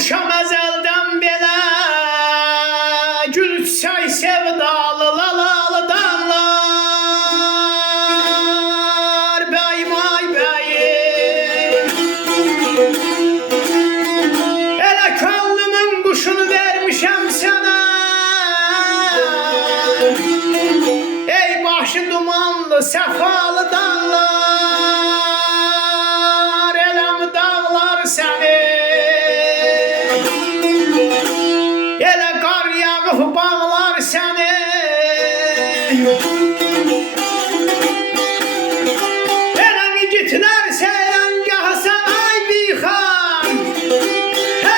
olmuşam əzəldən belə, gül çay sevdalı lalalı dağlar, bəyim ay bəyim. Elə könlümün quşunu vermişəm sənə, ey başı dumanlı səfalı dağlar, eləm dağlar səni. Elə qar yağıb bağlar səni. Elə igidlər seyrəngahı sən ay bixan. Hey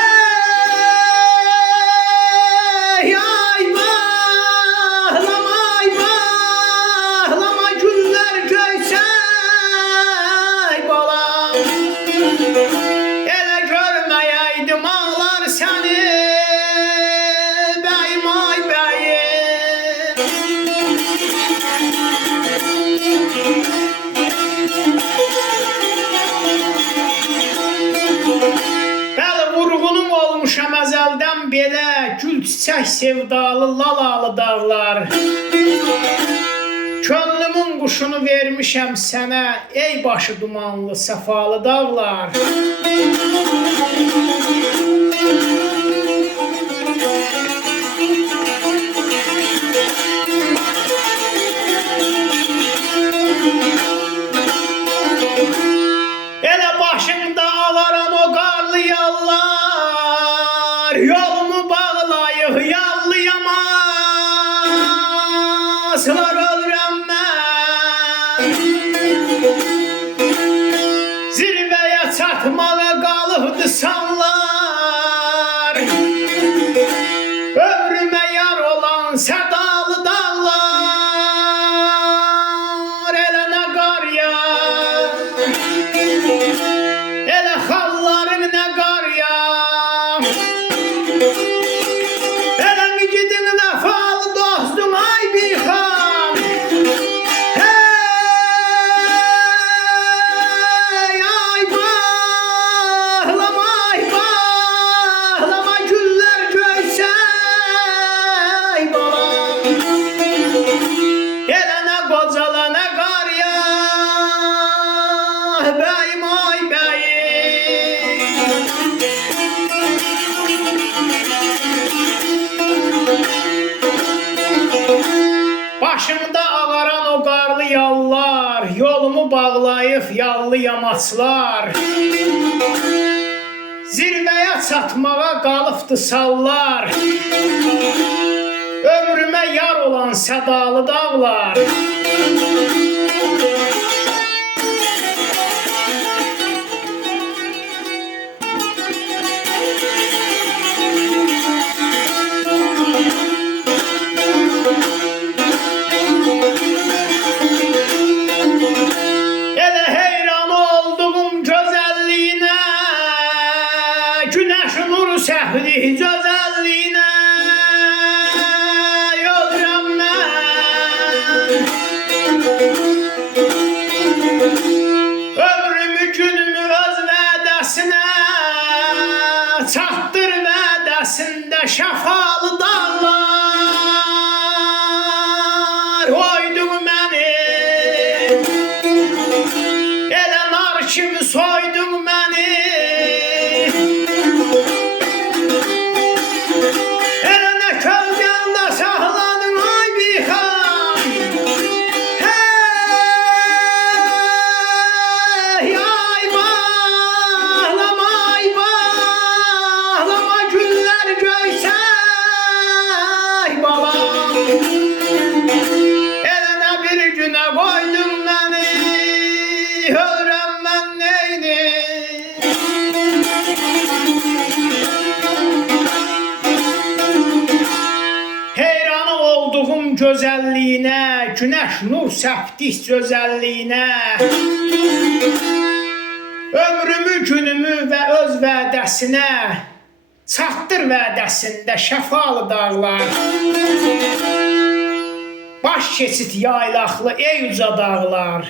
ay bağlama güllər göyçək balam. Elə görməyəydim ağlar səni. Bəli, vurğunum olmuşam əzəldən belə, gül çiçək sevdalı lalalı dağlar. Könlümün quşunu vermişəm sənə, ey başı dumanlı səfalı dağlar. Elə başımda ağaran o qarlı yallar, yolumu bağlayıb yallayamazlar ölürəm mən. Zirvəyə çatmağa qalıbdı sanlar, ömrümə yar olan sədalı dağlar. Elə nə qar yağ, elə xallarım nə qar yağ, elə igidin vəfalı dostum ay bixan. Hey ay bağlama güllər göyçək balam. Elə nə qocala nə qar yağ, bəyim ay bəyim. Başımda ağaran o qarlı yallar, yolumu bağlayıb yallı yamaçlar. Zirvəyə çatmağa qalıbdı sallar, ömrümə yar olan sədalı dağlar. Elə heyran olduğum gözəlliyinə, günəş nuru səhvli gözəlliyinə ölürəm mən. Ömrümü günümü öz vədəsinə, çatdır vədəsində şəfalı dağlar. Oydum məni, elə nar kimi soydun məni. Elə nə kölgəndə saxladın ay bixan. Hey ay bağlama güllər göyçək balam. Elə nə bir günə qoydun məni, ölürəm mən neydim. Heyranı olduğum gözəlliyinə, günəş nur səpdik gözəlliyinə. Ömrümü, günümü və öz vədəsinə, çatdır vədəsində şəfalı dağlar. Baş keçid yaylaqlı ey uca dağlar.